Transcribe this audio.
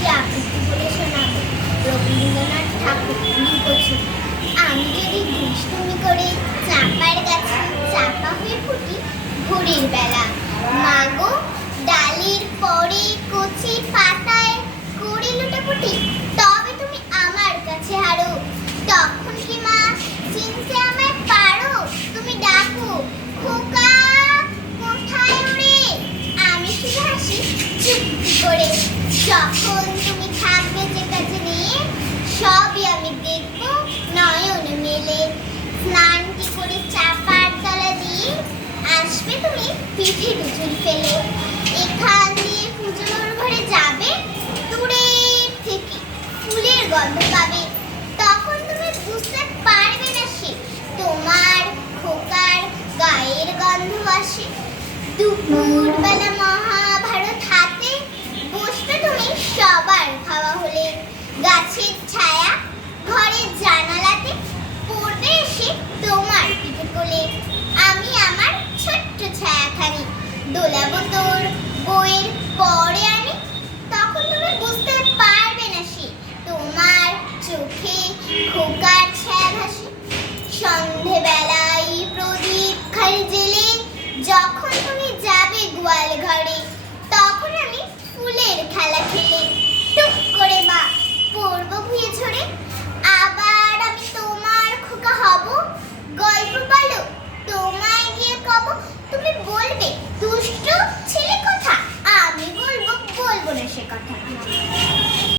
একটি আবৃত্তি বলে শোনাবো রবীন্দ্রনাথ ঠাকুর লিখেছেন। আমি যদি দুষ্টুমি করে চাপার গাছে চাপা হয়ে ফুটি ভোরের বেলা, মাগো ডালের পরে কচি পাতায় করে লুটাপুটি, তবে তুমি আমার কাছে হারো। তখন কি মা চিনতে আমায় পারো? তুমি ডাকো খোকা কোথায় ওরে, আমি শুধু হাসি চুপটি করে। যখন তুমি থাকবে যে কাছে নিয়ে, সবই আমি দেখবো নয়ন মেলে। স্নানটি করে চাপার তলা দিয়ে আসবে তুমি পিঠে দুচুল ফেলে। এখান দিয়ে পুজোর ঘরে যাবে, দূরের থেকে ফুলের গন্ধ পাবে। তখন তুমি বুঝতে পারবে না সে তোমার খোকার গায়ের গন্ধ আসে। দুপুরবেলা মহাভারত হাতে বসবে তুমি সবার খাওয়া হলে। গাছের ছায়া ঘরের জানালাতে পড়বে এসে তোমার পিঠে কোলে। আমি আমার ছোট্ট ছায়াখানি দোলাবো তোর বইয়ের পরে আনি। তখন তুমি বুঝতে পারবে না সে তোমার চোখে খোকার ছায়া ভাসে। সন্ধেবেলা